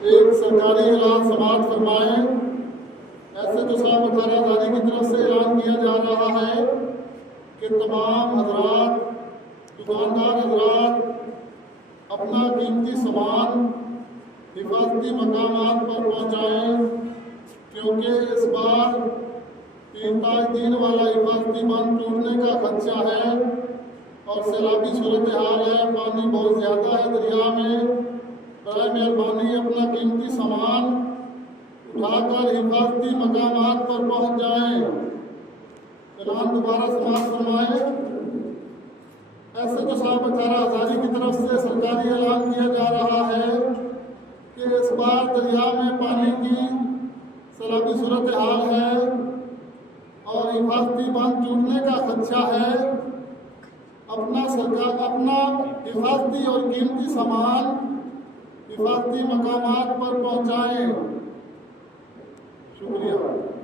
ایک سرکاری اعلان سماعت فرمائیں۔ ایسے تو صاحب ادارہ اداری کی طرف سے اعلان کیا جا رہا ہے کہ تمام حضرات، دکاندار حضرات اپنا قیمتی سامان حفاظتی مقامات پر پہنچائیں، کیونکہ اس بار تین تاج دین والا حفاظتی بند ٹوٹنے کا خدشہ ہے اور سیلابی صورتحال ہے، پانی بہت زیادہ ہے دریا میں۔ برائے مہربانی اپنا قیمتی سامان اٹھا کر حفاظتی مقامات پر پہنچ جائیں۔ اعلان دوبارہ سماعت فرمائیں۔ ایسے تو صاحب ادارہ اداری کی طرف سے سرکاری اعلان کیا جا رہا ہے کہ اس بار دریا میں پانی کی سیلابی صورتحال ہے اور حفاظتی بند ٹوٹنے کا خدشہ ہے۔ اپنا حفاظتی اور قیمتی سامان حفاظتی مقامات پر پہنچائیں۔ شکریہ۔